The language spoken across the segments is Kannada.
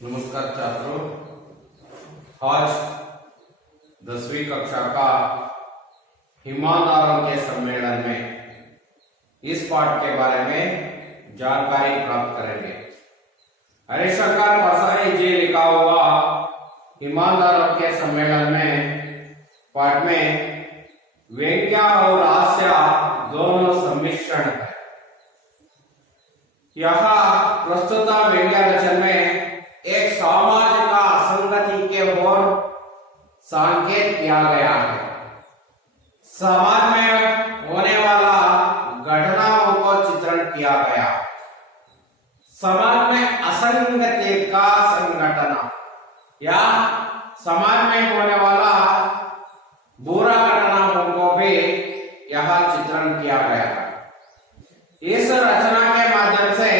नमस्कार छात्रों, आज 10वीं कक्षा का ईमानदारों के सम्मेलन में इस पाठ के बारे में जानकारी प्राप्त करेंगे। हरिशंकर परसाई जी लिखा हुआ ईमानदारों के सम्मेलन में पाठ में व्यंग्य और हास्य दोनों सम्मिश्रण है। यहाँ प्रस्तुत व्यंग्य रचना में एक समाज का असंगति के ओर संकेत किया गया है। समाज में होने वाला घटनाओं को चित्रण किया गया। समाज में असंगति का संगठन या समाज में होने वाला बुरा घटनाओं को भी यहाँ चित्रण किया गया है। इस रचना के माध्यम से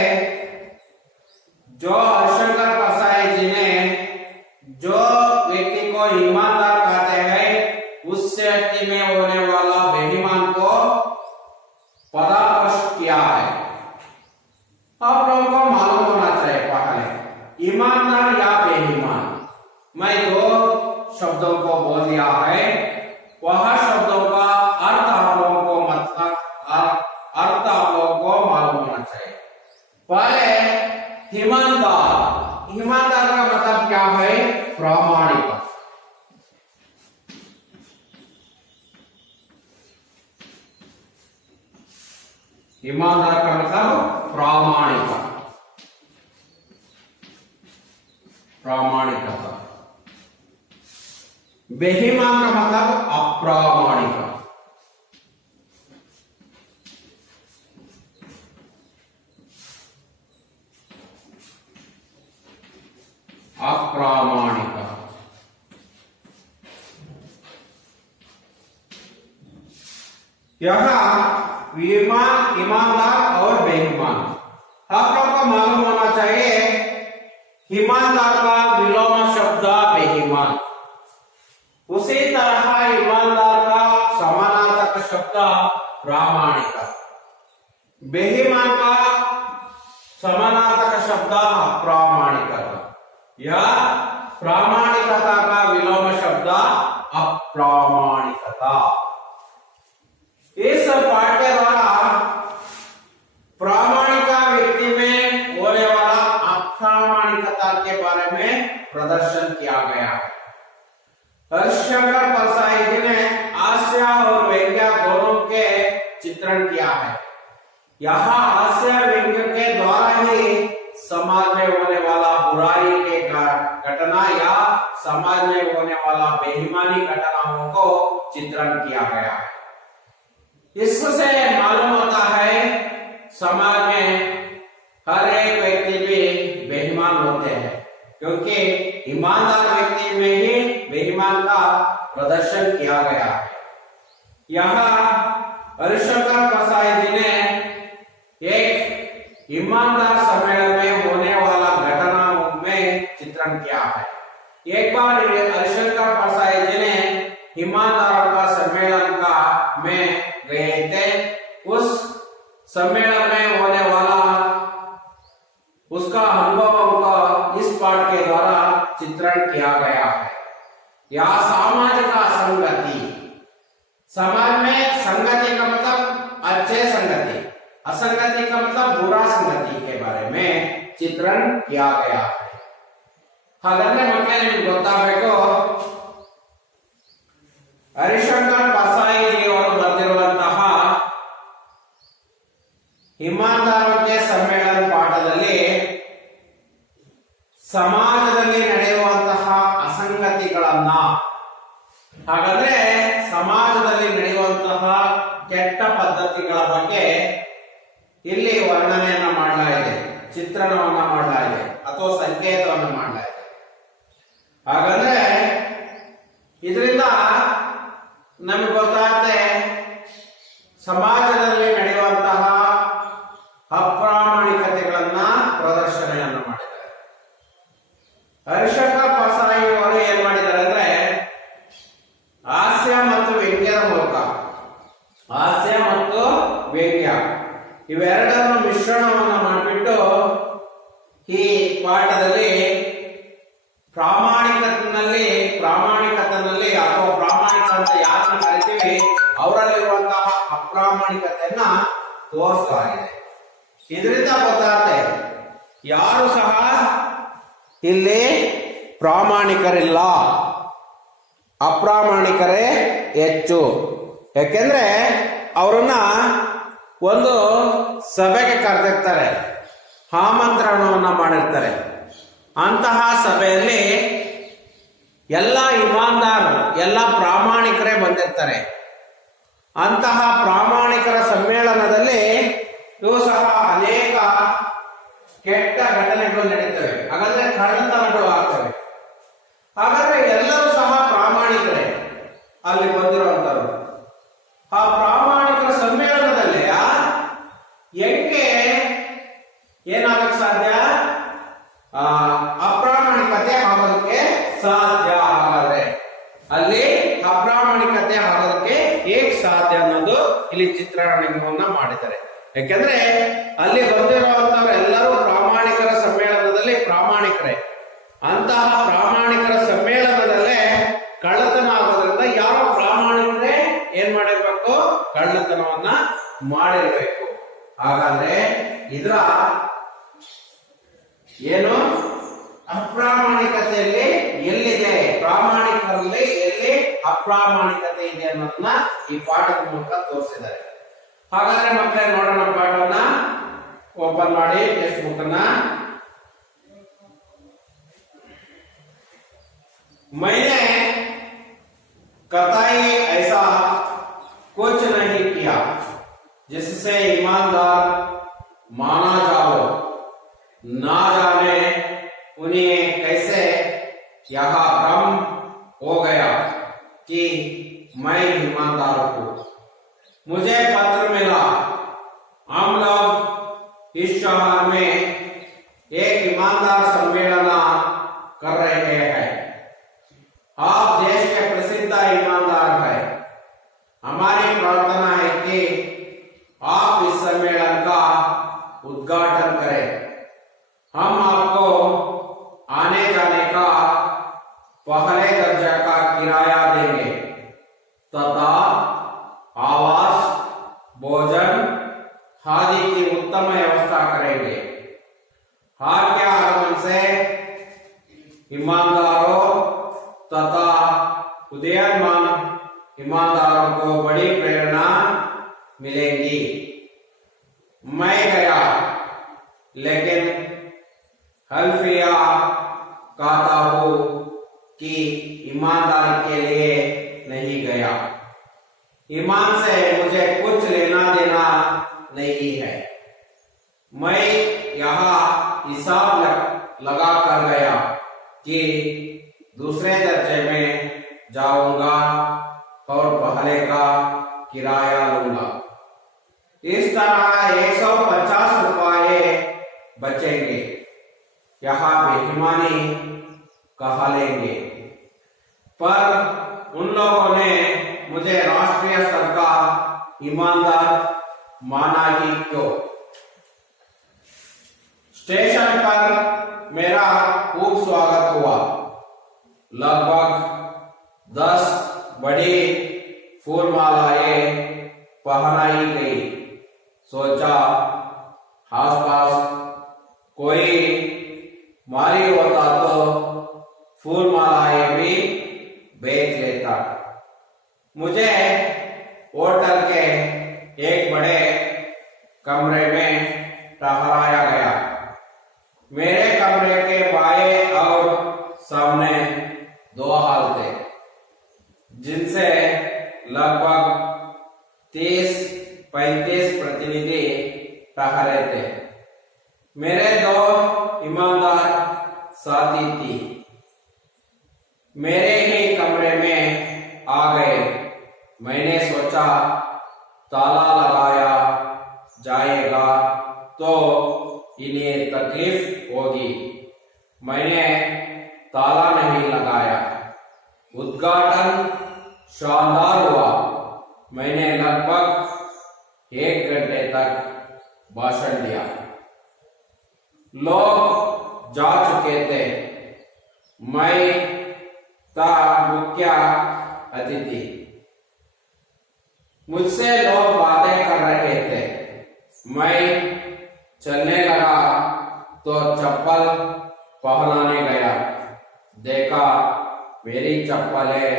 जो हरिशंकर परसाई जी ने जो व्यक्ति को ईमानदार कहते हैं उस व्यक्ति में होने वाला बेईमान को परामर्श किया है। आप लोगों को मालूम होना चाहिए पहले ईमानदार या बेईमान, मैं दो शब्दों को बोल दिया है, वह शब्दों का अर्थ आप लोगों को अर्थ आप लोगों को मालूम होना चाहिए। पहले ईमानदार, ईमानदार का मतलब क्या है? प्रामाणिक। ईमानदार का मतलब प्रामाणिक, प्रामाणिकता। बेईमान का मतलब अप्रामाणिक। अप्रामाणिक। यहाँ ईमानदार और बेईमान, आप लोग को मालूम होना चाहिए ईमानदार का विलोम शब्द बेईमान, उसी तरह ईमानदार का समानार्थक शब्द प्रामाणिक, बेईमान का समानार्थक शब्द अप्रामाणिकता या प्रामाणिकता का विलोम शब्द अप्रामाणिकता। इस पाठ के द्वारा प्रामाणिक व्यक्ति में होने वाला अप्रामाणिकता के बारे में प्रदर्शन किया गया है। हरिशंकर परसाई जी ने हास्य और व्यंग्य दोनों के चित्रण किया है। यहाँ हास्य व्यंग्य के द्वारा ही समाज में होने वाला बुराई के घटना या समाज में होने वाला बेईमानी घटनाओं को चित्रण किया गया है। इससे मालूम होता है समाज में हर एक व्यक्ति भी बेईमान होते हैं, क्योंकि ईमानदार व्यक्ति में ही बेईमान का प्रदर्शन किया गया है। यहाँ हरिशंकर परसाई जी ने एक ईमानदार सम्मेलन में होने वाला घटनाओं में चित्रण किया है। एक बार हरिशंकर परसाई जी ने ईमानदारों का सम्मेलन का में गए थे। उस सम्मेलन में होने वाला उसका अनुभवों का इस पाठ के द्वारा चित्रण किया गया है। यह सामाजिक असंगति, समाज में संगति का मतलब अच्छे संगति, असंगति का मतलब बुरा संगति के बारे में चित्रण किया गया है। हालांकि मक्के निम्न ಗೊತ್ತಾಗಬೇಕು हरिशंकर परसाई जी ಅವರು ಬರೆದಿರುವಂತಹ ईमानदारों के सम्मेलन ಪಾಠದಲ್ಲಿ ಸಮಾಜದಲ್ಲಿ ನಡೆಯುವಂತಹ ಅಸಂಗತಿಗಳನ್ನ, ಹಾಗಾದ್ರೆ ಸಮಾಜದಲ್ಲಿ ನಡೆಯುವಂತಹ ಕೆಟ್ಟ ಪದ್ಧತಿಗಳ ಬಗ್ಗೆ ಇಲ್ಲಿ ವರ್ಣನೆಯನ್ನ ಮಾಡಲಾಗಿದೆ, ಚಿತ್ರಣವನ್ನ ಮಾಡಲಾಗಿದೆ ಅಥವಾ ಸಂಕೇತವನ್ನ ಮಾಡಲಾಗಿದೆ। ಹಾಗಾದ್ರೆ ಇದರಿಂದ ನಮಗೆ ಗೊತ್ತಾಗುತ್ತೆ ಸಮಾಜದಲ್ಲಿ ನಡೆಯುವಂತಹ ಅಪ್ರಾಮಾಣಿಕತೆಗಳನ್ನ ಪ್ರದರ್ಶನವನ್ನು ಮಾಡಿದ್ದಾರೆ। ಹರಿಶಂಕರ್ परसाई ಅವರು ಏನ್ ಮಾಡಿದ್ದಾರೆ ಅಂದ್ರೆ ಹಾಸ್ಯ ಮತ್ತು ವ್ಯಂಗ್ಯದ ಮೂಲಕ, ಹಾಸ್ಯ ಮತ್ತು ವ್ಯಂಗ್ಯ ಇವೆರಡರ ಮಿಶ್ರಣವನ್ನು ಮಾಡಿಬಿಟ್ಟು ಈ ಪಾಠದಲ್ಲಿ ಪ್ರಾಮಾಣಿಕತೆಯಲ್ಲಿ ಅಥವಾ ಪ್ರಾಮಾಣಿಕ ಅಂತ ಯಾರನ್ನ ಕರಿತೀವಿ ಅವರಲ್ಲಿರುವಂತಹ ಅಪ್ರಾಮಾಣಿಕತೆಯನ್ನ ತೋರಿಸಲಾಗಿದೆ. ಇದರಿಂದ ಗೊತ್ತಾಗುತ್ತೆ ಯಾರು ಸಹ ಇಲ್ಲಿ ಪ್ರಾಮಾಣಿಕರಿಲ್ಲ, ಅಪ್ರಾಮಾಣಿಕರೇ ಹೆಚ್ಚು. ಯಾಕೆಂದ್ರೆ ಅವರನ್ನ ಒಂದು ಸಭೆಗೆ ಕರೆದಿರ್ತಾರೆ, ಆಮಂತ್ರಣವನ್ನ ಮಾಡಿರ್ತಾರೆ. ಅಂತಹ ಸಭೆಯಲ್ಲಿ ಎಲ್ಲ ಇಮಾನ್ದಾರರು, ಎಲ್ಲ ಪ್ರಾಮಾಣಿಕರೇ ಬಂದಿರ್ತಾರೆ. ಅಂತಹ ಪ್ರಾಮಾಣಿಕರ ಸಮ್ಮೇಳನದಲ್ಲಿ ಇವು ಸಹ ಅನೇಕ ಕೆಟ್ಟ ಘಟನೆಗಳು ನಡೀತವೆ. ಹಾಗಾದ್ರೆ ಕಳ್ಳತನಗಳು ಆಗ್ತವೆ. ಹಾಗಾದ್ರೆ ಎಲ್ಲರೂ ಸಹ ಪ್ರಾಮಾಣಿಕರೇ ಅಲ್ಲಿ ಬಂದಿರುವಂತರು. ಆ ಪ್ರಾಮಾಣಿಕರ ಸಮ್ಮೇಳನದಲ್ಲಿ ಹೆಂಗೆ ಏನಾಗಕ್ಕೆ ಸಾಧ್ಯ? ಅಪ್ರಾಮಾಣಿಕತೆ ಆಗೋದಕ್ಕೆ ಸಾಧ್ಯ. ಹಾಗಾದ್ರೆ ಅಲ್ಲಿ ಅಪ್ರಾಮಾಣಿಕತೆ ಆಗೋದಕ್ಕೆ ಹೇಗೆ ಸಾಧ್ಯ ಅನ್ನೋದು ಇಲ್ಲಿ ಚಿತ್ರಣವನ್ನ ಮಾಡಿದ್ದಾರೆ. ಯಾಕೆಂದ್ರೆ ಅಲ್ಲಿ ಬಂದಿರುವಂತವ್ರು ಎಲ್ಲರೂ ಪ್ರಾಮಾಣಿಕರ ಸಮ್ಮೇಳನದಲ್ಲಿ ಪ್ರಾಮಾಣಿಕರೇ. ಅಂತಹ ಪ್ರಾಮಾಣಿಕರ ಸಮ್ಮೇಳನದಲ್ಲೇ ಕಳ್ಳತನ ಆಗೋದ್ರಿಂದ ಯಾವ ಪ್ರಾಮಾಣಿಕರೇ ಏನ್ ಮಾಡಿರ್ಬೇಕು? ಕಳ್ಳತನವನ್ನ ಮಾಡಿರ್ಬೇಕು. ಹಾಗಾದ್ರೆ ಇದರ ಏನು ಅಪ್ರಾಮಾಣಿಕತೆಯಲ್ಲಿ ಎಲ್ಲಿದೆ, ಪ್ರಾಮಾಣಿಕರಲ್ಲಿ ಎಲ್ಲಿ ಅಪ್ರಾಮಾಣಿಕತೆ ಇದೆ ಅನ್ನೋದನ್ನ ಈ ಪಾಠದ ಮೂಲಕ ತೋರಿಸಿದ್ದಾರೆ. ಹಾಗಾದ್ರೆ ಮಕ್ಕಳೇ ನೋಡೋಣ ಪಾಠವನ್ನ. ಓಪನ್ ಮಾಡಿ ಟೆಕ್ಸ್ಟ್ ಬುಕ್ ಅನ್ನ. मैंने कतई ऐसा कुछ नहीं किया जिससे ईमानदार माना जाओ, ना जाने उन्हें कैसे यह भ्रम हो गया कि मैं ईमानदार हूं। मुझे पत्र मिला, हम लोग इस शहर में एक ईमानदार सम्मेलन कर रहे हैं। आप देश के प्रसिद्ध ईमानदार हैं। हमारी प्रार्थना है कि आप इस सम्मेलन का उद्घाटन करें। हम आपको आने जाने का पहले दर्जा का किराया देंगे तथा आवास, भोजन आदि की उत्तम व्यवस्था करेंगे। आपके आगमन से ईमानदारों तथा उदयमान ईमानदारों को बड़ी प्रेरणा मिलेगी। मैं गया लेकिन हल्फिया कहता हूं कि ईमानदार के लिए नहीं गया। ईमान से मुझे कुछ लेना देना नहीं है। मैं यहाँ हिसाब लगा कर गया कि दूसरे दर्जे में जाऊंगा और पहले का किराया लूंगा। इस तरह 150 रुपये बचेंगे। यहाँ बेईमानी कहा लेंगे। पर उन लोगों ने मुझे राष्ट्रीय स्तर का ईमानदार माना ही क्यों? स्टेशन पर मेरा खूब स्वागत हुआ। लगभग 10 बड़ी फूलमालाएं पहनाई गई। सोचा आसपास कोई माली होता तो फूलमालाएं भी बेच लेता। मुझे होटल के एक बड़े कमरे में ठहराया गया। मेरे कमरे के बाएं और सामने 2 हाल थे जिनसे लगभग 30-35 प्रतिनिधि ठहरे थे। मेरे 2 ईमानदार साथी थी। मेरे ही कमरे में आ गए। मैंने सोचा ताला लगाया जाएगा तो इन्हें तकलीफ होगी। मैंने ताला नहीं लगाया। उद्घाटन शानदार हुआ। मैंने लगभग 1 घंटे तक भाषण दिया। लोग जा चुके थे। मैं था मुख्य अतिथि। मुझसे लोग बातें कर रहे थे। मैं चलने लगा तो चप्पल पहनाने गया। देखा मेरी चप्पलें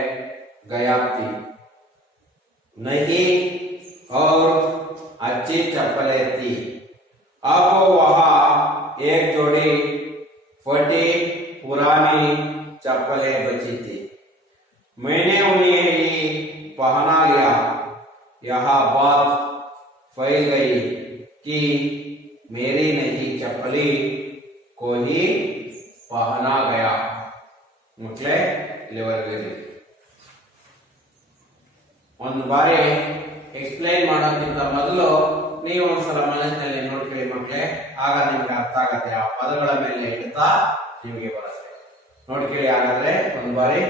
गायब थी। नहीं और अच्छी चप्पलें थी। अब वहां एक जोड़ी फटी पुरानी चप्पलें बची थी। मैंने उन्हें ही पहना लिया। यह बात फैल गई कि मेरी नहीं चप्पली को ही पहना गया। मಕ್ಕಳೇ ಇಲ್ಲಿವರೆಗೆ ಒಂದು ಬಾರಿ ಎಕ್ಸ್ಪ್ಲೈನ್ ಮಾಡೋಕ್ಕಿಂತ ಮೊದಲು ನೀವು ಒಂದ್ಸಲ ಮನಸ್ಸಿನಲ್ಲಿ ನೋಡ್ಕೊಳ್ಳಿ ಮಕ್ಕಳೇ, ಆಗ ನಿಮ್ಗೆ ಅರ್ಥ ಆಗತ್ತೆ. ಆ ಪದಗಳ ಮೇಲೆ ಇಡ್ತಾ ನಿಮಗೆ ಬರುತ್ತೆ. ನೋಡ್ಕೊಳ್ಳಿ ಹಾಗಾದ್ರೆ ಒಂದು ಬಾರಿ.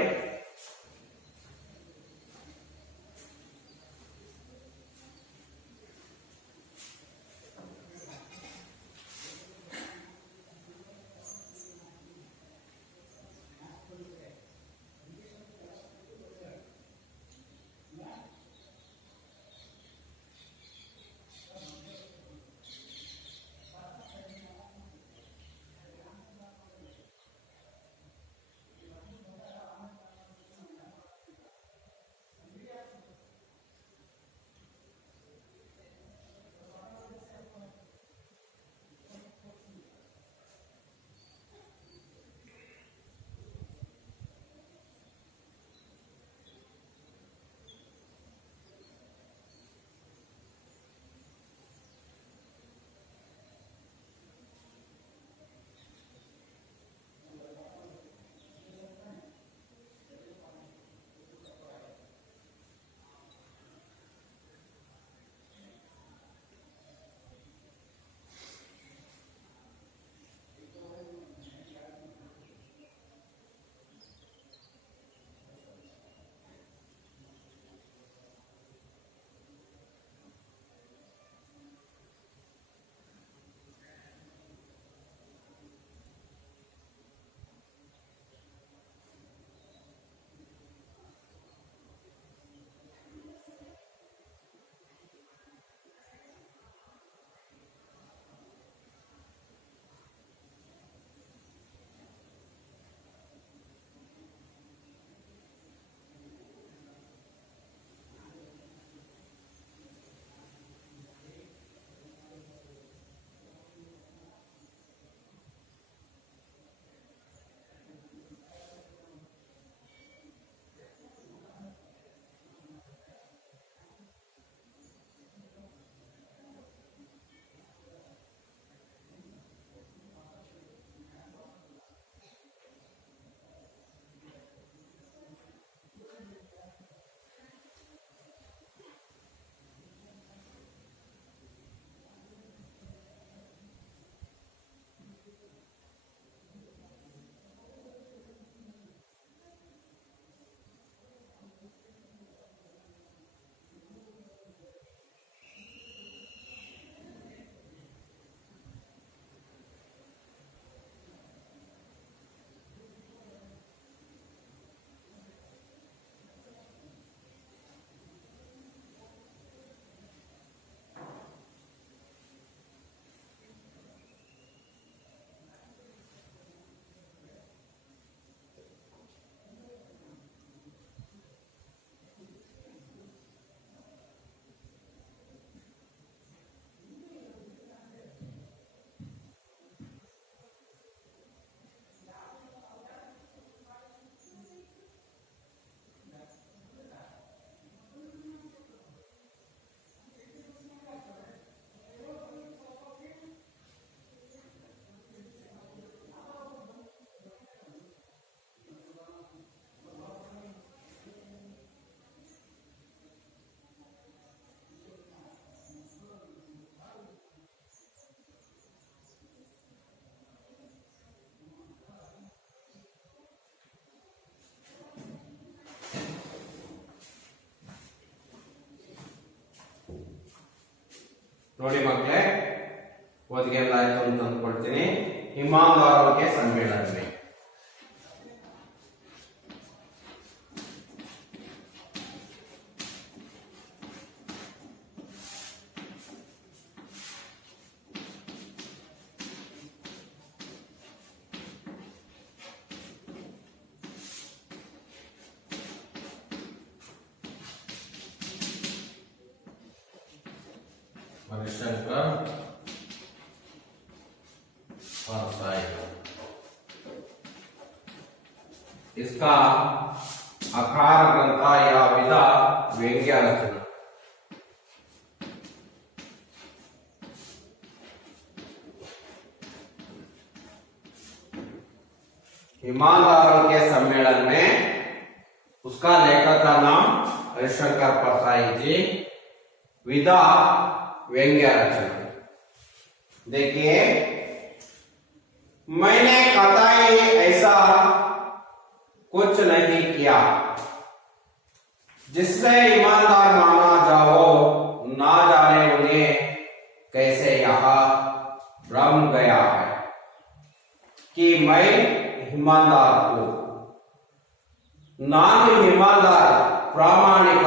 ನೋಡಿ ಮಕ್ಕಳೇ, ಓದಿಗೆ ಎಲ್ಲ ಆಯ್ತು ಅಂತ ಅಂದ್ಕೊಳ್ತೀನಿ. ಇಮಾಮ್ದಾರರ ಸಮ್ಮೇಳನ हरिशंकर परसाई। इसका आकार ग्रंथ या विधा व्यंग्य रचना। ईमानदारों के सम्मेलन में उसका लेखक का नाम हरिशंकर परसाई जी, विधा व्यंग्य रचना। देखिए, मैंने कतई ऐसा कुछ नहीं किया जिससे ईमानदार माना जाओ, ना जाने उन्हें कैसे यहां भ्रम गया है कि मैं ईमानदार हूं। ನಾನು ईमानदार ಪ್ರಾಮಾಣಿಕ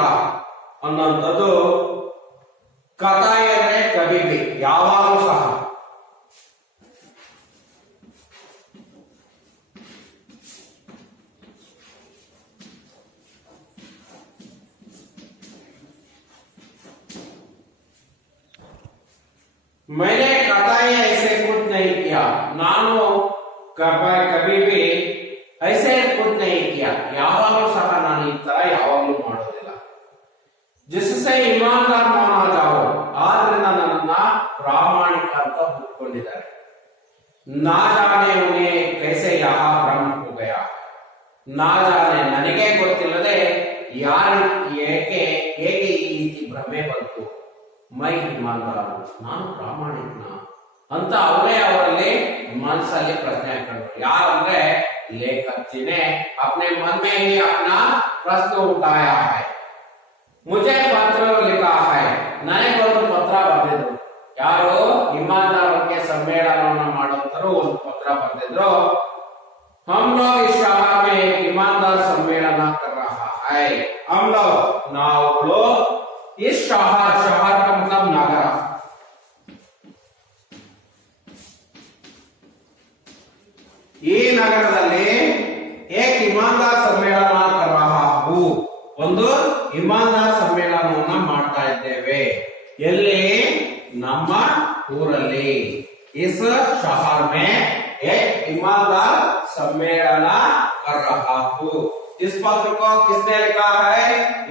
ಅನ್ನೋಂಥದ್ದು ಕಥಾಯ ಅಂದ್ರೆ ಕವಿಗೆ ಯಾವಾಗಲೂ ಸಹ मैंने कतई ऐसे कुछ नहीं किया, ನಾನು कभी भी ऐसे कुछ नहीं किया, ಯಾವಾಗಲೂ ಸಹ ನಾನು ಈ ತರ ಯಾವಾಗಲೂ ಮಾಡೋದಿಲ್ಲ। जिससे ईमानदार माना जाओ, ಆದ್ರಿಂದ ನನ್ನನ್ನ ಪ್ರಾಮಾಣಿಕ ಅಂತ ಒಪ್ಪಿಕೊಂಡಿದ್ದಾರೆ। ना जाने उन्हें कैसे यहाँ भ्रम हो गया, ना जाने ನನಗೆ ಗೊತ್ತಿಲ್ಲದೆ ಯಾರು ಏಕೆ ಹೇಗೆ ಈ ರೀತಿ ಭ್ರಮೆ ಬಂತು। ಮೈ ईमानदार, ನಾನು ಪ್ರಾಮಾಣಿಕನ ಅಂತ ಅವರಲ್ಲಿ ಮನಸ್ಸಲ್ಲಿ ಪ್ರಶ್ನೆ ಹಾಕೊಂಡ್ರು। ಯಾರಂದ್ರೆ लेखक जी ने अपने मन में ही अपना प्रश्न उठाया है। मुझे पत्र लिखा है, ನನಗೊಂದು ಪತ್ರ ಬರೆದಿದ್ರು। ಯಾರು ईमानदारों ಸಮ್ಮೇಳನವನ್ನು ಮಾಡುವಂತರು ಒಂದು ಪತ್ರ ಬರೆದಿದ್ರು। हम लोग इस शहर में एक ईमानदार सम्मेलन कर रहा है। हम लोग ನಾವು इस शहर का मतलब नगर, ಈ ನಗರದಲ್ಲಿ एक ईमानदार सम्मेलन कर रहा हूं, ಒಂದು ईमानदार ಸಮ್ಮೇಳನವನ್ನು ಮಾಡ್ತಾ ಇದ್ದೇವೆ। ಎಲ್ಲಿ? ನಮ್ಮ ಊರಲ್ಲಿ। इस शहर में एक ईमानदार सम्मेलन कर रहा हूं। इस पत्र को किसने लिखा है?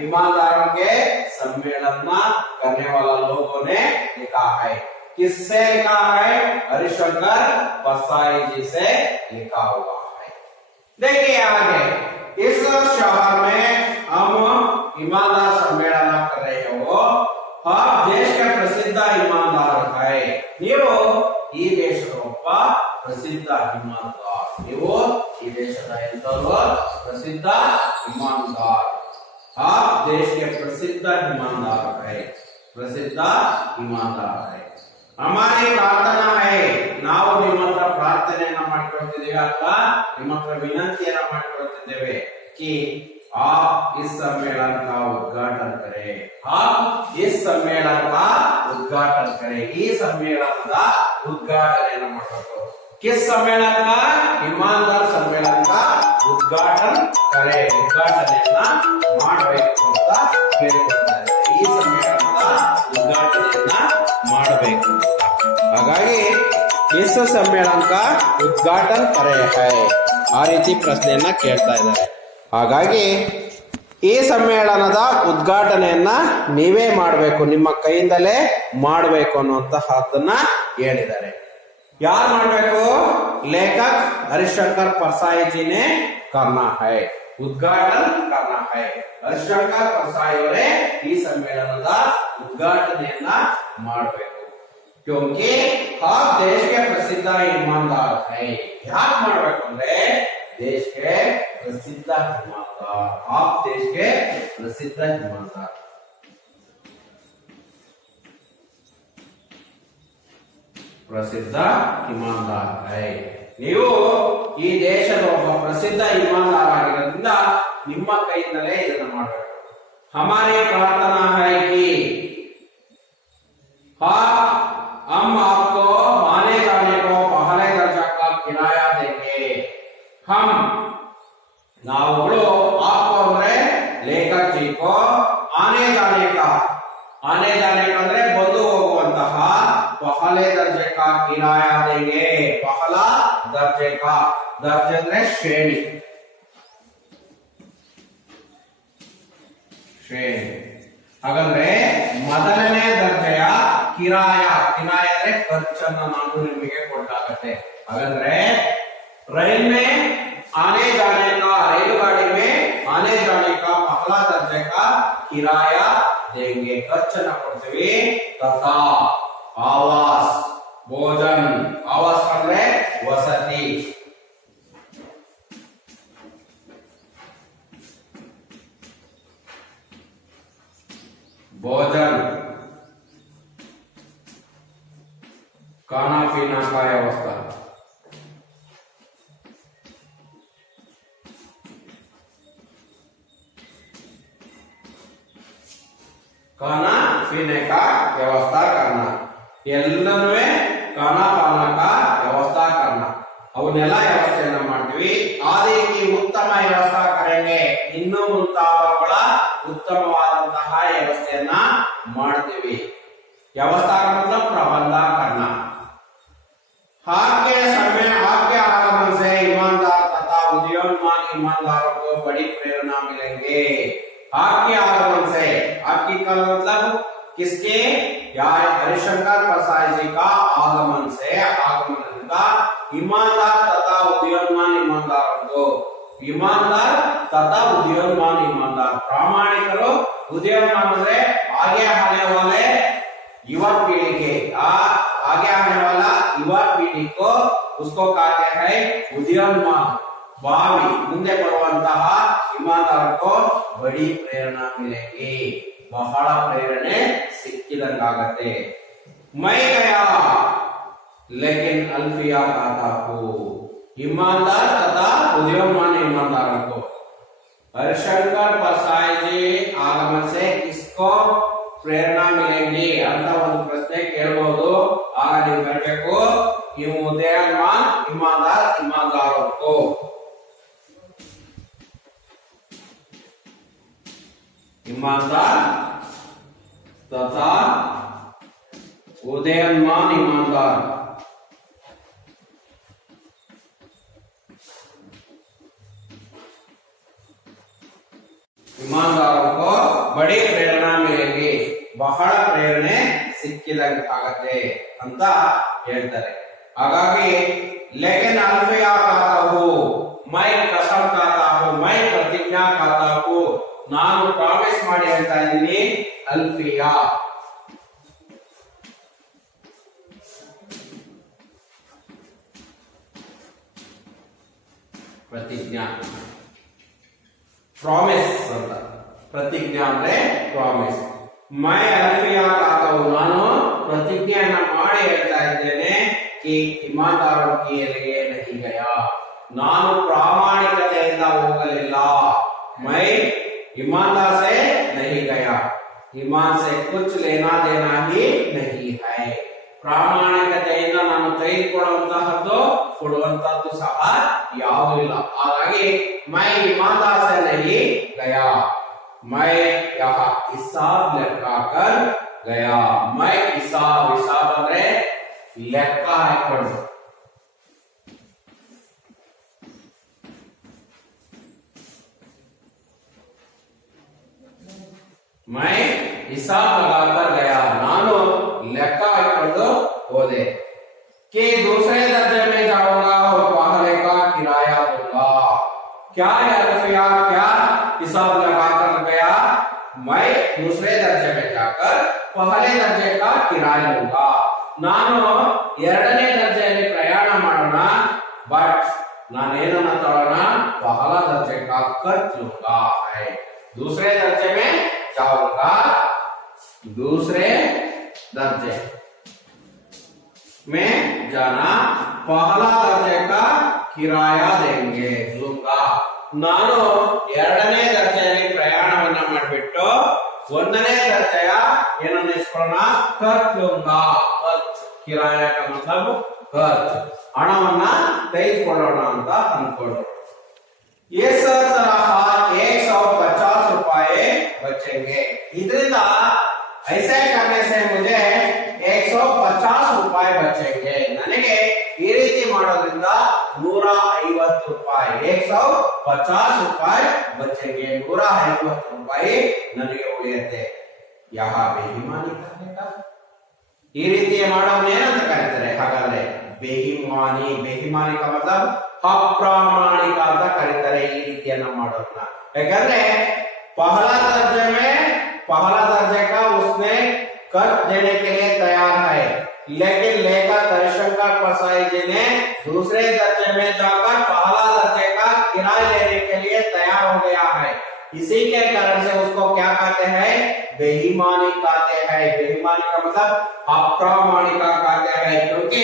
ईमानदारों के सम्मेलन करने वाला लोगों ने लिखा है। किससे लिखा है? हरिशंकर परसाई जी से लिखा हुआ है। देखिए आगे, इस शहर में हम ईमानदार सम्मेलन कर रहे हो। आप देश के प्रसिद्ध ईमानदार है। ನೀವು ಈ ದೇಶದ ಒಬ್ಬ ಪ್ರಸಿದ್ಧ ईमानदार, ನೀವು ಈ ದೇಶದ ಎಂತರು ಪ್ರಸಿದ್ಧ ईमानदार। आप देश के प्रसिद्ध ईमानदार है, प्रसिद्ध ईमानदार है। हमारी प्रार्थना है, ನಾವು ನಿಮ್ಮ ಹತ್ರ ಪ್ರಾರ್ಥನೆಯನ್ನ ಮಾಡಿಕೊಳ್ತಿದ್ದೇವೆ ಅಥವಾ ನಿಮ್ಮ ಹತ್ರ ವಿನಂತಿಯನ್ನ ಮಾಡಿಕೊಳ್ತಿದ್ದೇವೆ कि आप इस सम्मेलन का उद्घाटन करें। आप इस सम्मेलन का उद्घाटन करें। ಈ ಸಮ್ಮೇಳನದ ಉದ್ಘಾಟನೆಯನ್ನು ಮಾಡಬೇಕು। किस सम्मेलन का? ईमानदार सम्मेलन का उद्घाटन करें। ಉದ್ಘಾಟನೆಯನ್ನ ಮಾಡಬೇಕು ಅಂತ ಕೇಳಿಕೊಳ್ತಾರೆ। ಈ ಸಮ್ಮೇಳನದ ಉದ್ಘಾಟನೆಯನ್ನ ಮಾಡಬೇಕು। ಹಾಗಾಗಿ इस सम्मेलन का उद्घाटन करे है, ಆ ರೀತಿ ಪ್ರಶ್ನೆಯನ್ನ ಕೇಳ್ತಾ ಇದ್ದಾರೆ। ಹಾಗಾಗಿ ಈ ಸಮ್ಮೇಳನದ ಉದ್ಘಾಟನೆಯನ್ನ ನೀವೇ ಮಾಡಬೇಕು, ನಿಮ್ಮ ಕೈಯಿಂದಲೇ ಮಾಡಬೇಕು ಅನ್ನುವಂತಹದನ್ನ ಹೇಳಿದ್ದಾರೆ। ಯಾರು ಮಾಡಬೇಕು? लेखक हरिशंकर परसाई जी ने करना है, उद्घाटन करना है। हरिशंकर परसाई ಅವರೇ ಈ ಸಮ್ಮೇಳನದ ಉದ್ಘಾಟನೆಯನ್ನ ಮಾಡಬೇಕು। क्योंकि आप देश के प्रसिद्ध ईमानदार है। ಯಾಕೆ ಮಾಡಬೇಕು ಅಂದ್ರೆ देश के प्रसिद्ध ईमानदार, आप देश के प्रसिद्ध ईमानदार। प्रसिद्ध ईमानदार है, ನೀವು ಈ ದೇಶದ ಒಬ್ಬ ಪ್ರಸಿದ್ಧ ईमानदार ಆಗಿರೋದ್ರಿಂದ ನಿಮ್ಮ ಕೈಯಿಂದಲೇ ಇದನ್ನು ಮಾಡಬೇಕು। हमारी प्रार्थना है कि हम आपको आने जाने को पहले दर्जा का किराया देंगे। हम नावಗಳು आपको ಅಂದ್ರೆ लेखक जी को आने जाने का, आने जाने का ಅಂದ್ರೆ ಬಂದು ಹೋಗುವಂತಹ पहले दर्जे का किराया देंगे। पहला दर्जे का, दर्जे ಅಂದ್ರೆ ಶ್ರೇಣಿ, ಶ್ರೇಣಿ ಹಾಗಂದ್ರೆ ಮೊದಲನೇ ದರ್ಜೆಯ ಕಿರಾಯ, ಕಿರಾಯ ಅಂದ್ರೆ ಖರ್ಚನ್ನು ನಾನು ನಿಮಗೆ ಕೊಟ್ಟಾಗತ್ತೆ। ಹಾಗಂದ್ರೆ रेल में आने जाने का, रेलगाड़ी में आने जाने का पहला दर्जे का किराया देंगे, खर्च न ಕೊಡ್ತೀವಿ। तथा आवास, भोजन, आवास ಅಂದ್ರೆ ವಸತಿ, भोजन, खाना पीना का व्यवस्था, खाना पीने का व्यवस्था करना, ಎಲ್ಲನೂ खाना पाना का व्यवस्था करना, ಅವನ್ನೆಲ್ಲ ವ್ಯವಸ್ಥೆಯನ್ನ ಮಾಡ್ತೀವಿ। ಆದಿ की ಉತ್ತಮ ವ್ಯವಸ್ಥಾ करेंगे, ಇನ್ನು ಮುಂತಾದವುಗಳ ಉತ್ತಮವಾದಂತಹ ವ್ಯವಸ್ಥೆಯನ್ನ ಮಾಡ್ತೀವಿ। व्यवस्था का मतलब प्रबंध करना। आपके समय, आपके आगमन से ईमानदार तथा उदयोन्मुख ईमानदारों को बड़ी प्रेरणा मिलेंगे। आपके आगमन से, आपकी का मतलब किसके, या हरिशंकर प्रसाद जी का आगमन से, आगमन का ईमानदार तथा उदयोन्मुख ईमानदारों को, ईमानदार तथा उदयोन्मुख ईमानदार प्रामाणिकರು, उदयोन्मुख ಅಂದ್ರೆ आगे आने वाले युवा पीढ़ी के, आगे आने वाला युवा पीढ़ी को उसको कहते हैं उदयोन्मुख। भावी ಮುಂದೆ ಬರುವಂತಹ ईमानदारको बड़ी प्रेरणा मिलेगी, ಬಹಳ ಪ್ರೇರಣೆ ಸಿಕ್ಕಿದಂಗಾಗತ್ತೆ। मैं गया लेकिन अल्फिया खाता हूँ, ईमानदार तथा उदयोन्मुख ईमानदारों को हरिशंकर प्रसाद जी आगमन से किसको प्रेरणा मिलेंगी ಅಂತ ಒಂದು ಪ್ರಶ್ನೆ ಕೇಳಬಹುದು। ಆಗ ನೀವು ಹೇಳಬೇಕು ನೀವು ಉದಯೋನ್मुख ईमानदार ईमानदारों को, ईमानदार तथा उदयोन्मुख ईमानदार, ईमानदारों को बड़ी प्रेरणा मिलेगी, ಬಹಳ ಪ್ರೇರಣೆ ಸಿಕ್ಕಿದಂಗಾಗತ್ತೆ ಅಂತ ಹೇಳ್ತಾರೆ। ಹಾಗಾಗಿ ಲೇಕಿನ್ ಅಲ್ಫಿಯಾ खाता हूँ, मैं कसम खाता हूँ, मैं प्रतिज्ञा खाता हूँ, ನಾನು ಪ್ರಾಮಿಸ್ ಮಾಡಿ ಹೇಳ್ತಾ ಇದ್ದೀನಿ। ಅಲ್ಫಿಯಾ प्रतिज्ञा, ಪ್ರಾಮಿಸ್ ಅಂತ, प्रतिज्ञा ಅಂದ್ರೆ ಪ್ರಾಮಿಸ್। मैं अल्फिया खाता हूँ, ನಾನು ಪ್ರತಿಜ್ಞೆಯನ್ನ ಮಾಡಿ ಹೇಳ್ತಾ ಇದ್ದೇನೆ कि ईमानदारों के लिए नहीं गया, ನಾನು ಪ್ರಾಮಾಣಿಕತೆಯಿಂದ ಹೋಗಲಿಲ್ಲ। मैं ईमानदार से नहीं गया, ईमान से कुछ लेना देना ही नहीं है, ಪ್ರಾಮಾಣಿಕತೆಯಿಂದ ನಾನು ತೆಗೆದುಕೊಳ್ಳುವಂತಹದ್ದು ಕೊಡುವಂತಹದ್ದು ಸಹ ಯಾವುದೂ ಇಲ್ಲ। ಹಾಗಾಗಿ मैं ईमानदार से नहीं गया, मैं यहाँ हिसाब ಲೆಕ್ಕಾಕರ್ गया, मैं हिसाब, हिसाब ಅಂದ್ರೆ ಲೆಕ್ಕ ಹಾಕೊಂಡು, मैं हिसाब लगाकर गया, ನಾನು ಲೆಕ್ಕ ಹಾಕೊಂಡು ಹೋದೆ। कि दूसरे दर्जे में जाऊंगा और पहले का किराया दूंगा, क्या अल्फिया क्या हिसाब लगाकर गया, मैं दूसरे दर्जे में जाकर पहले दर्जे का किराया लूंगा, ನಾನು ಎರಡನೇ ದರ್ಜೆಯಲ್ಲಿ ಪ್ರಯಾಣ ಮಾಡೋಣ, ಬಟ್ ನಾನೇನನ್ನ ತಗೊಳ್ಳೋಣ, पहला दर्जे का खर्च लूंगा है, दूसरे दर्जे में जाऊंगा, दूसरे दर्जे में जाना, पहला दर्जे का किराया देंगे लूंगा, ನಾನು ಎರಡನೇ ದರ್ಜೆಯಲ್ಲಿ ಪ್ರಯಾಣವನ್ನ ಮಾಡಿಬಿಟ್ಟು ಒಂದನೇ ದರ್ಜೆಯ ಏನನ್ನ ಇಸ್ಕೊಳ್ಳೋಣ, ಖರ್ಚ್ ಲೂಂಗಾ, ಖರ್ಚ್ ಕಿರಾಯ का मतलब ಖರ್ಚ್, ಹಣವನ್ನ ತೆಗೆದುಕೊಳ್ಳೋಣ ಅಂತ ಅನ್ಕೊಳ್ಳೋಣ। ये सब तरह 150 रुपए बचेंगे, ಇದರಿಂದ ऐसे करने से मुझे 150 रुपए ಮಾಡೋದ್ರಿಂದ 150 ರೂಪಾಯಿ 150 ರೂಪಾಯಿ बचेंगे 150 ರೂಪಾಯಿ ನನಗೆ ಉಳಿಯುತ್ತೆ ಯಹ ಬೇಹಿಮಾನಿ ಕರೆಕ ಈ ರೀತಿ ಮಾಡೋದನ್ನ ಏನಂತ ಕರೀತಾರೆ ಹಾಗಾದ್ರೆ ಬೇಹಿಮಾನಿ ಬೇಹಿಮಾನಿ का मतलब अप्रामाणिक ಅಂತ ಕರೀತಾರೆ ಈ ರೀತಿಯನ್ನ ಮಾಡೋದನ್ನ ಯಾಕಂದ್ರೆ पहला दर्जे का उसने कर देने के लिए तैयार है लेकिन लेखक हरिशंकर परसाई जी ने दूसरे दर्जे में जाकर पहला दर्जे का किराया लेने के लिए तैयार हो गया है इसी के कारण से उसको क्या कहते हैं बेईमानी कहते हैं बेईमानी का मतलब अप्रामाणिक कहते हैं क्योंकि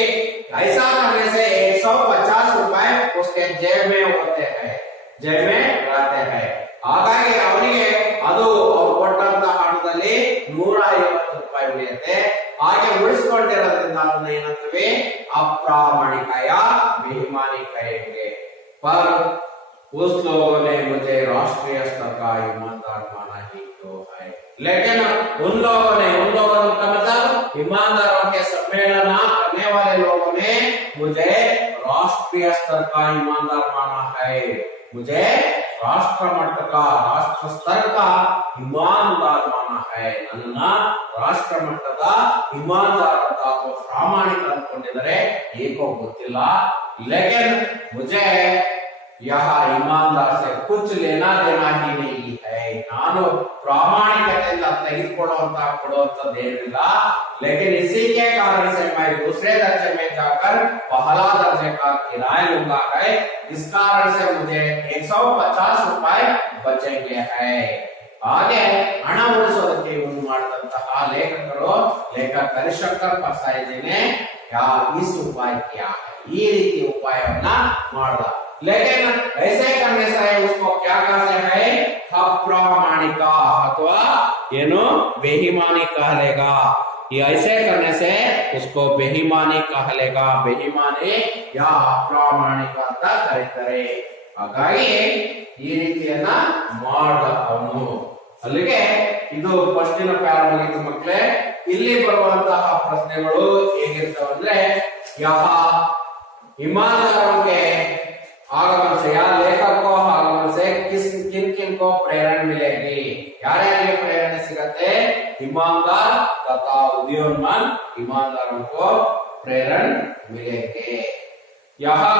ऐसा करने से 150 रुपए उसके जेब में होते हैं जेब में रहते हैं ಹಾಗಾಗಿ ಅವನಿಗೆ ಅದು ಅವ್ರು ಕೊಟ್ಟಂತ ಹಣದಲ್ಲಿ 150 ರೂಪಾಯಿ ಉಳಿಯುತ್ತೆ ಹಾಗೆ ಉಳಿಸಿಕೊಂಡಿರೋದ್ರಿಂದ ಅದನ್ನ ಏನಂತೀವಿ अप्रामाणिक या बेईमानी कहेंगे पर उस लोगों ने मुझे राष्ट्रीय स्तर का ईमानदार माना ही तो है लेकिन उन लोगों का मतलब ईमानदारों के सम्मेलन करने वाले लोगों ने मुझे राष्ट्रीय स्तर का ईमानदार माना है मुझे राष्ट्र मट्ट का राष्ट्र स्तर का ईमानदार माना है ನನ್ನ ರಾಷ್ಟ್ರ ಮಟ್ಟದ ईमानदार ಅಂತ ಅಥವಾ ಪ್ರಾಮಾಣಿಕ ಅಂದ್ಕೊಂಡಿದ್ದಾರೆ ಏಕೋ ಗೊತ್ತಿಲ್ಲ लेकिन मुझे यह ईमानदार से कुछ लेना देना ही नहीं है ನಾನು ಪ್ರಾಮಾಣಿಕತೆಯಿಂದ ತೆಗೆದುಕೊಳ್ಳುವಂತ ಕೊಡುವಂತದ್ದೇನಿಲ್ಲ लेकिन इसी के कारण से मैं दूसरे दर्जे में जाकर पहला दर्जे का किराया लूंगा है इस कारण से मुझे 150 रुपए बचेंगे है ಹಾಗೆ ಹಣ ಉಳಿಸೋದಕ್ಕೆ ಯೂಸ್ ಮಾಡಿದಂತಹ ಲೇಖಕರು ಲೇಖಕ ಹರಿಶಂಕರ್ परसाई जी ने इस उपाय किया ಈ ರೀತಿ ಉಪಾಯವನ್ನ ಮಾಡಿದ लेकिन ऐसे करने से उसको क्या कहते हैं अप्रामाणिक अथवा ಏನು बेईमानी कहलेगा ये ऐसे करने से उसको बेईमानी कहलेगा बेईमानी या अप्रामाणिक ಅಂತ ಕರೀತಾರೆ ಹಾಗಾಗಿ ಈ ರೀತಿಯನ್ನ ಮಾಡಿದ ಅವನು ಅಲ್ಲಿಗೆ ಇದು ಫಸ್ಟಿನ ಪ್ಯಾರ ಮುಗಿತು ಮಕ್ಕಳೇ ಇಲ್ಲಿ ಬರುವಂತಹ ಪ್ರಶ್ನೆಗಳು ಹೇಗಿರ್ತವೆ ಅಂದ್ರೆ ಯಹ ईमानदारों के आगमन से या लेखक को आगमन से किन किन को प्रेरणा मिलेगी यारे प्रेरणा सिगते ईमानदार तथा उदयोन्मन ईमानदारों को प्रेरणा मिलेंगे यहाँ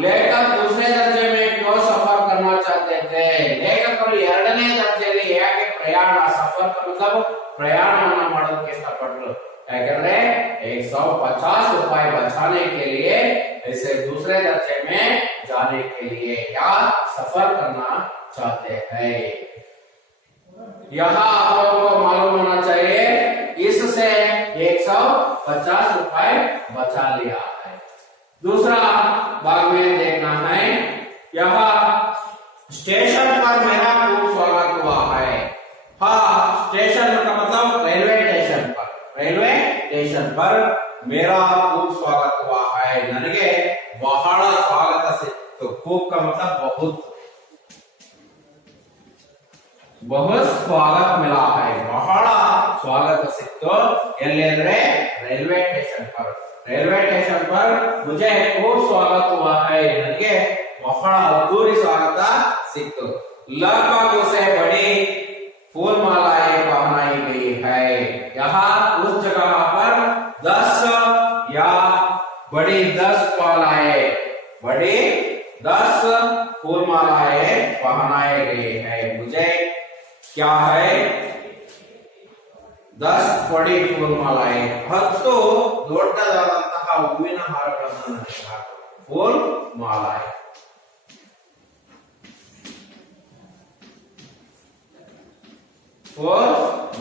लेखक दूसरे दर्जे में क्यों सफर करना चाहते थे लेखकರು ಎರಡನೇ ದರ್ಜೆಯಲ್ಲಿ ಯಾಕೆ ಪ್ರಯಾಣ ಸಫರ್ मतलब ಪ್ರಯಾಣವನ್ನು ಮಾಡೋದಕ್ಕೆ ಇಷ್ಟಪಟ್ಟರು ಯಾಕಂದ್ರೆ 150 रुपए बचाने के लिए ऐसे दूसरे दर्जे में जाने के लिए या सफर करना चाहते हैं यहाँ आप लोगों को मालूम होना चाहिए इससे 150 रुपए बचा लिया है दूसरा भाग में देखना है यहाँ स्टेशन पर मेरा खूब स्वागत हुआ है हाँ स्टेशन का मतलब रेलवे स्टेशन पर मेरा खूब स्वागत हुआ है ನನಗೆ ಬಹಳ ಸ್ವಾಗತ ಸಿಕ್ತು खूब का मतलब बहुत स्वागत मिला है ಬಹಳ स्वागत ಸಿಕ್ತು ಎಲ್ಲಿ ಅಂದ್ರೆ रेलवे स्टेशन पर मुझे खूब स्वागत हुआ है ನನಗೆ ಬಹಳ ಅದ್ದೂರಿ ಸ್ವಾಗತ ಸಿಕ್ತು लगभग उसे बड़ी फूल मालाएं पहनाई गई है यहाँ उस जगह पर 10 या बड़ी 10 फूल मालाएं पहनाए गए हैं मुझे क्या है 10 बड़ी फूल मालाएं 10 ದೊಡ್ಡದಾದಂತಹ ಹೂವಿನ ಹಾರಗಳನ್ನು ನನಗೆ ಹಾಕು ಫೂಲ್ ಮಾಲಾಯ್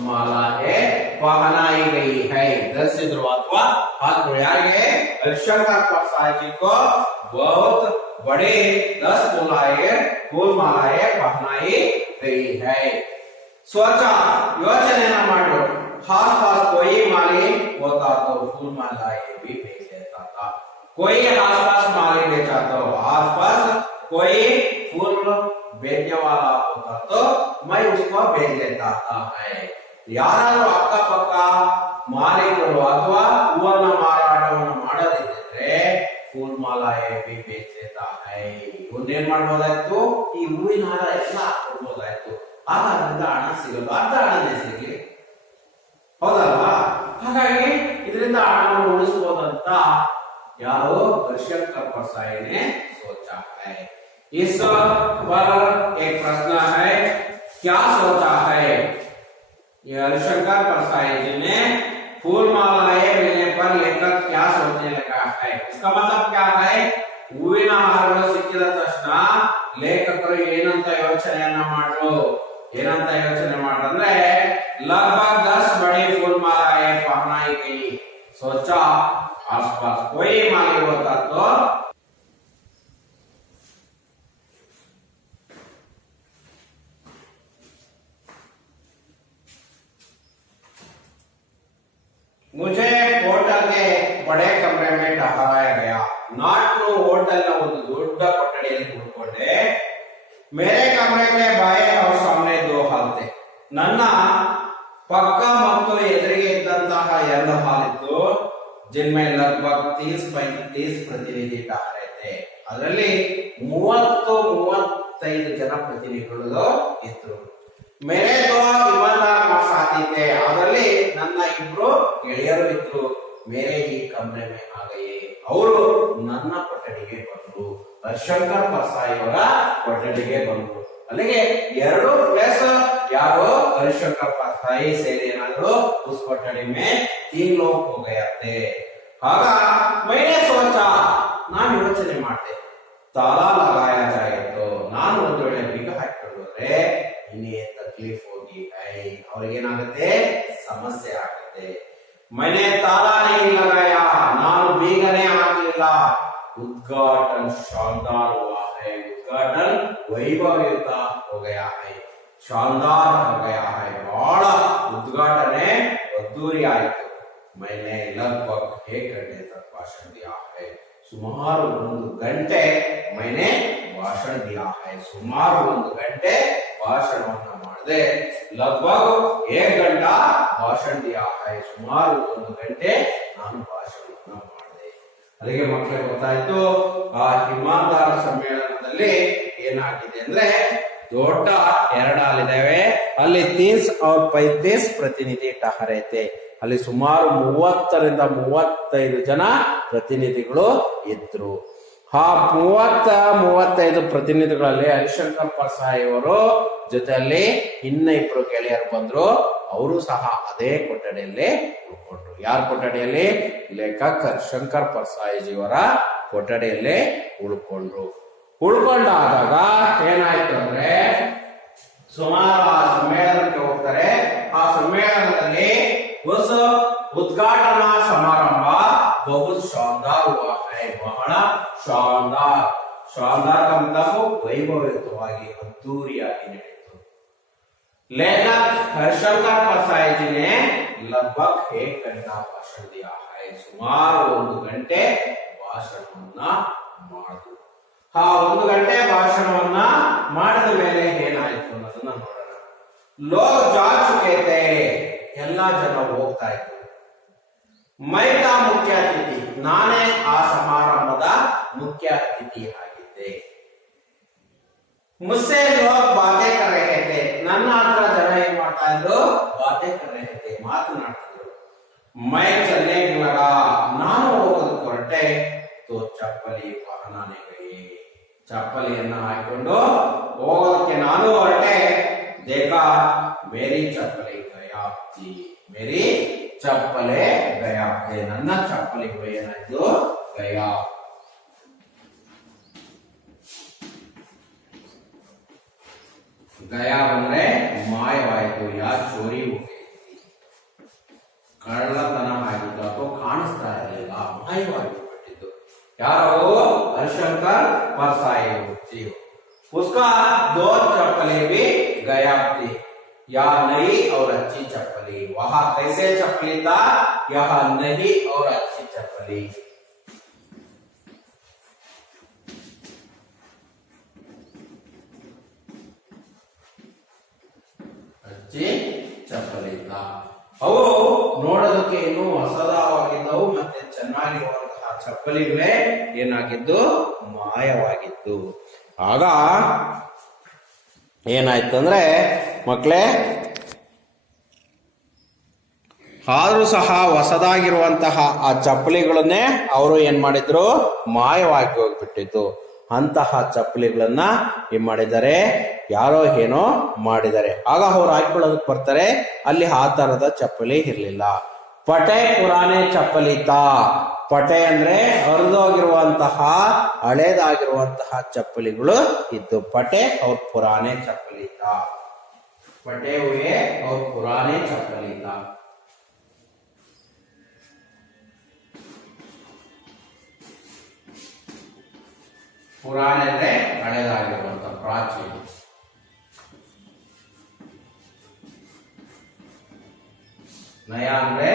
मालाएं पहनाई गई है 10 से अथवा हाथ जोड़िए हरिशंकर परसाई जी को बहुत बड़े 10 फूल मालाएं पहनाई गई है सोचा योचने न मारो आस पास कोई माली होता तो फूल मालाएं भी बेच देता था कोई आस पास माली बेचा तो आस पास कोई फूल बेचने वाला होता तो मैं उसको बेच देता था है ಯಾರು ಅಕ್ಕಪಕ್ಕ ಮಾಲೀಕರು ಅಥವಾ ಹೂವನ್ನ ಮಾರಾಟವನ್ನು ಮಾಡದಿದ್ದರೆ ಫೂಲ್ ಮಾಲಾಯೇ ಭಿ ಬೇಚ್ ಲೇತಾ ಹೈ. ಇವನೇನ್ ಮಾಡ್ಬೋದಾಯ್ತು, ಈ ಹೂವಿನ ಹಾರ ಎಲ್ಲ ಹಾಕೊಡ್ಬೋದಾಯ್ತು, ಆಗ ಅದರಿಂದ ಹಣ ಸಿಗಲ್ಲ, ಅರ್ಧ ಹಣನೇ ಸಿಗ್ಲಿ, ಹೌದಲ್ವಾ? ಹಾಗಾಗಿ ಇದರಿಂದ ಹಣವನ್ನು ಉಳಿಸಬಹುದಂತ ಯಾರು हरिशंकर परसाई ने सोचा है. इस पर एक प्रश्न है, क्या सोचा है? ये हरिशंकर परसाई जी ने फूल मालाएं मिलने पर लेखक क्या सोचने लगा है? इसका मतलब क्या है? ಹೂವಿನ ಹಾರಗಳು ಸಿಕ್ಕಿದ ತಕ್ಷಣ ಲೇಖಕರು ಏನಂತ ಯೋಚನೆಯನ್ನ ಮಾಡ್ರಂದ್ರೆ लगभग 10 बड़ी फूल मालाएं पहनाई गई. सोचा आसपास कोई माली होता तो मुझे होटल के बड़े कमरे में ठहराया गया. ನಾನು ಹೋಟೆಲ್ನ ಒಂದು ದೊಡ್ಡ ಕೊಠಡಿಯಲ್ಲಿ ಕುಳಿತುಕೊಂಡೆ. मेरे कमरे के बाएं और सामने 2 हाल थे. ನನ್ನ ಪಕ್ಕ ಮತ್ತು ಎದುರಿಗೆ ಇದ್ದಂತಹ 2 ಹಾಲ್ ಇತ್ತು. जिनमें लगभग 30-35 प्रतिनिधि ठहरे थे. ಅದರಲ್ಲಿ 30-35 ಜನ ಪ್ರತಿನಿಧಿಗಳು ಇದ್ರು. मेरे 2 ईमानदार साथी थे. ಅದರಲ್ಲಿ ನನ್ನ 2 ಗೆಳೆಯರು ಇದ್ರು. मेरे ही कमरे में आ गए. ಅವರು ನನ್ನ ಕೊಠಡಿಗೆ ಬಂದರು. हरिशंकर परसाई ಅವರ ಕೊಠಡಿಗೆ ಬಂದರು. ಅಲ್ಲಿಗೆ 2 ಪ್ಲಸ್ ಯಾರು हरिशंकर परसाई ಸೇರಿ ಏನಾದ್ರು उस कोठड़ी में 3 लोग हो गए थे. ಆಗ मैंने सोचा, ನಾನು ಯೋಚನೆ ಮಾಡಿದೆ, ತಾಲಾ लगाया जाए तो, ನಾನು ಒಂದು ವೇಳೆ ಬೀಗ ಹಾಕಿಕೊಂಡ್ರೆ ಇನ್ನೇ ತಕ್ಲೀಫ್ ಹೋಗಿ ಅವ್ರಿಗೆ ಏನಾಗುತ್ತೆ, ಸಮಸ್ಯೆ ಆಗುತ್ತೆ. मैंने ताला नहीं लगाया, ನಾನು ಬೀಗನೇ ಹಾಕಲಿಲ್ಲ. उद्घाटन शानदार हुआ है. उद्घाटन वैभवयुक्त हो गया है, शानदार हो गया है. बहಳ उद्घाटने अद्धूरी आಯಿತು. मैंने लगभग 1 घंटे तक भाषण दिया है. ಸುಮಾರು 1 ಗಂಟೆ मैंने भाषण दिया है. ಸುಮಾರು 1 ಗಂಟೆ ಭಾಷಣವನ್ನ ಮಾಡಿದೆ. लगभग 1 घंटा भाषण दिया है. ಸುಮಾರು 1 ಗಂಟೆ ನಾನು ಭಾಷಣವನ್ನ ಮಾಡಿದೆ. ಅಲ್ಲಿಗೆ ಮಕ್ಕಳಿಗೆ ಗೊತ್ತಾಯ್ತು, ಆ ಇಮಾನ್ದಾರ ಸಮ್ಮೇಳನದಲ್ಲಿ ಏನಾಗಿದೆ ಅಂದ್ರೆ ದೊಡ್ಡ 2 ಹಾಲ್ ಇದಾವೆ. ಅಲ್ಲಿ 30 और 35 ಪ್ರತಿನಿಧಿ ठहरे थे. ಅಲ್ಲಿ ಸುಮಾರು 30ರಿಂದ 35 ಜನ ಪ್ರತಿನಿಧಿಗಳು ಇದ್ರು. ಆ 30-35 ಪ್ರತಿನಿಧಿಗಳಲ್ಲಿ ಹರಿಶಂಕರ್ परसाई ಅವರು ಜೊತೆಯಲ್ಲಿ ಇನ್ನ 2 ಗೆಳೆಯರು ಬಂದ್ರು. ಅವರು ಸಹ ಅದೇ ಕೊಠಡಿಯಲ್ಲಿ ಉಳ್ಕೊಂಡ್ರು. ಯಾರ ಕೊಠಡಿಯಲ್ಲಿ? ಲೇಖಕ ಹರಿಶಂಕರ್ परसाई ಜಿಯವರ ಕೊಠಡಿಯಲ್ಲಿ ಉಳ್ಕೊಂಡ್ರು. ಉಳ್ಕೊಂಡಾದಾಗ ಏನಾಯ್ತು ಅಂದ್ರೆ ಸುಮಾರು ಆ ಸಮ್ಮೇಳನಕ್ಕೆ ಹೋಗ್ತಾರೆ. ಆ ಸಮ್ಮೇಳನದಲ್ಲಿ उस उद्घाटना समारंभ बहुत शानदार हुआ है. ಬಹಳ ಶಾನದಾರ್. ಶಾನದಾರ್ का मतलब ವೈಭವಯುತವಾಗಿ ಅದ್ದೂರಿಯಾಗಿ ನಡೆಯಿತು. लेखक हरिशंकर परसाई जी ने लगभग 1 घंटा भाषण दिया है. ಸುಮಾರು 1 ಗಂಟೆ ಭಾಷಣವನ್ನ ಮಾಡಿದ್ರು. ಆ 1 ಗಂಟೆ ಭಾಷಣವನ್ನ ಮಾಡಿದ ಮೇಲೆ ಏನಾಯ್ತು ಅನ್ನೋದನ್ನ ನೋಡೋಣ. लोग जा चुके थे. ಎಲ್ಲ ಜನ ಹೋಗ್ತಾ ಇದ್ರು. ಮೈಟ ಮುಖ್ಯ ಅತಿಥಿ, ನಾನೇ ಆ ಸಮಾರಂಭದ ಮುಖ್ಯ ಅತಿಥಿ ಆಗಿದ್ದೆ. ಮುಸ್ಸೆ ಲೋಗ್ ಬಾತೆ ಕರ್ ರಹೆ ಥೆ. ನನ್ನ ಹತ್ರ ಜನ ಏನ್ ಮಾಡ್ತಾ ಇದ್ರು? ಬಾತೆ ಕರ್ ರಹೆ ಥೆ, ಮಾತನಾಡ್ತಿದ್ರು. ಮೈ ಚಲ್ನೆ ಲಗಾ, ನಾನು ಹೋಗೋದಕ್ಕೆ ಹೊರಟೆ. ತೋ ಚಪ್ಪಲಿ ಪಹನಾನೆ ಗಯಿ, ಚಪ್ಪಲಿಯನ್ನ ಹಾಕಿಕೊಂಡು ಹೋಗೋದಕ್ಕೆ ನಾನು ಹೊರಟೆ. देखा मेरी चप्पलें गया थी. मेरी चप्पलें गया थे. ನನ್ನ ಚಪ್ಪಲಿಗಳು ಏನಾಯ್ತು? ಗಯಾ. ಗಯಾ ಅಂದ್ರೆ ಮಾಯವಾಯಿತು. ಯಾ ಚೋರಿ ಹೋಗಿತ್ತು, ಕಳ್ಳತನ ಆಗಿತ್ತು ಅಥವಾ ಕಾಣಿಸ್ತಾ ಇರಲಿಲ್ಲ, ಮಾಯವಾಗಿ ಬಿಟ್ಟಿದ್ದು. ಯಾರು? हरिशंकर परसाई जी. उसका 2 चप्पलें भी गायब थी. या नई और अच्छी चप्पली. वहां कैसे चप्पली था? यह नई और अच्छी चप्पली. अच्छी चप्पली था. ಅವು ನೋಡೋದಕ್ಕೆ ಇನ್ನೂ ಹೊಸದಾಗಿದ್ದವು ಮತ್ತೆ ಚೆನ್ನಾಗಿರುವಂತಹ ಚಪ್ಪಲಿಗಳೇ ಏನಾಗಿದ್ದು ಮಾಯವಾಗಿದ್ದು. ಆಗ ಏನಾಯ್ತು ಅಂದ್ರೆ ಮಕ್ಕಳೇ, ಆದ್ರೂ ಸಹ ಹೊಸದಾಗಿರುವಂತಹ ಆ ಚಪ್ಪಲಿಗಳನ್ನೇ ಅವರು ಏನ್ ಮಾಡಿದ್ರು, ಮಾಯವಾಗಿ ಹೋಗ್ಬಿಟ್ಟಿತ್ತು. ಅಂತಹ ಚಪ್ಪಲಿಗಳನ್ನ ಏನ್ ಮಾಡಿದ್ದಾರೆ, ಯಾರೋ ಏನೋ ಮಾಡಿದ್ದಾರೆ. ಆಗ ಅವ್ರು ಹಾಕೊಳ್ಳೋದಕ್ಕೆ ಬರ್ತಾರೆ, ಅಲ್ಲಿ ಆ ತರದ ಚಪ್ಪಲಿ ಇರ್ಲಿಲ್ಲ. ಪಟೆ ಪುರಾಣೆ ಚಪ್ಪಲಿತ. ಪಟೆ ಅಂದ್ರೆ ಹರಿದೋಗಿರುವಂತಹ ಹಳೇದಾಗಿರುವಂತಹ ಚಪ್ಪಲಿಗಳು ಇದ್ದು. ಪಟೆ ಅವ್ರ ಪುರಾಣೆ ಚಪ್ಪಲಿತ. ಪಟೆ ಹುए ಅವ್ರ ಪುರಾಣೆ ಚಪ್ಪಲಿತ. ಪುರಾಣ ಅಂದ್ರೆ ಹಳೆದಾಗಿರುವಂತ ಪ್ರಾಚೀನ. ನಯ ಅಂದ್ರೆ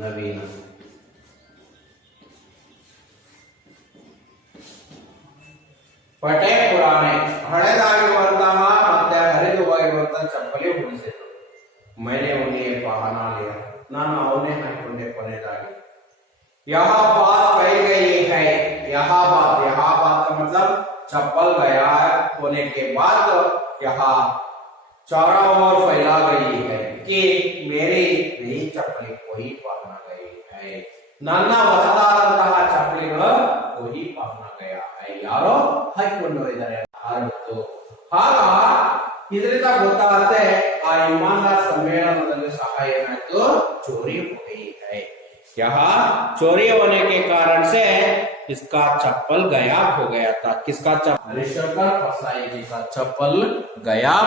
ನವೀನ. ಪಟೆ ಪುರಾಣೆ ಹಳೆದಾಗಿರುವಂತಹ ಮತ್ತೆ ಹರಿದು ಹೋಗಿರುವಂತಹ ಚಪ್ಪಲಿ ಉಳಿಸಿದ್ರು. ಮೈನೆ ಉನ್ನಿಯೇ ಪಹನಾ ಲಿಯಾ, ನಾನು ಅವನ್ನೇ ಹಾಕೊಂಡೆ ಕೊನೆಯದಾಗಿ. यहाँ बात फैल गई है, यहाँ बात का मतलब चप्पल गया होने के बाद यहाँ चारों ओर फैला गई है कि मेरी नई चप्पली कोई पहना गई है. ನನ್ನ ಹೊಸದಾದಂತಹ ಚಪ್ಪಲಿಗಳು कोई पहना गया है, ಯಾರೋ ಹಾಕಿಕೊಂಡು ಇದ್ದಾರೆ ಆರಂಭಿತ್ತು. ಆಗ ಇದರಿಂದ ಗೊತ್ತಾಗುತ್ತೆ ಆ ಇಮಾನ್ದಾರ್ ಸಮ್ಮೇಳನದಲ್ಲಿ ಸಹ ಏನಾಯ್ತು, ಚೋರಿ हो गई है. यहाँ चोरी होने के कारण से इसका चप्पल गायब हो गया था. किसका चप्पल? हरीश्वर का फसाई जी का चप्पल गायब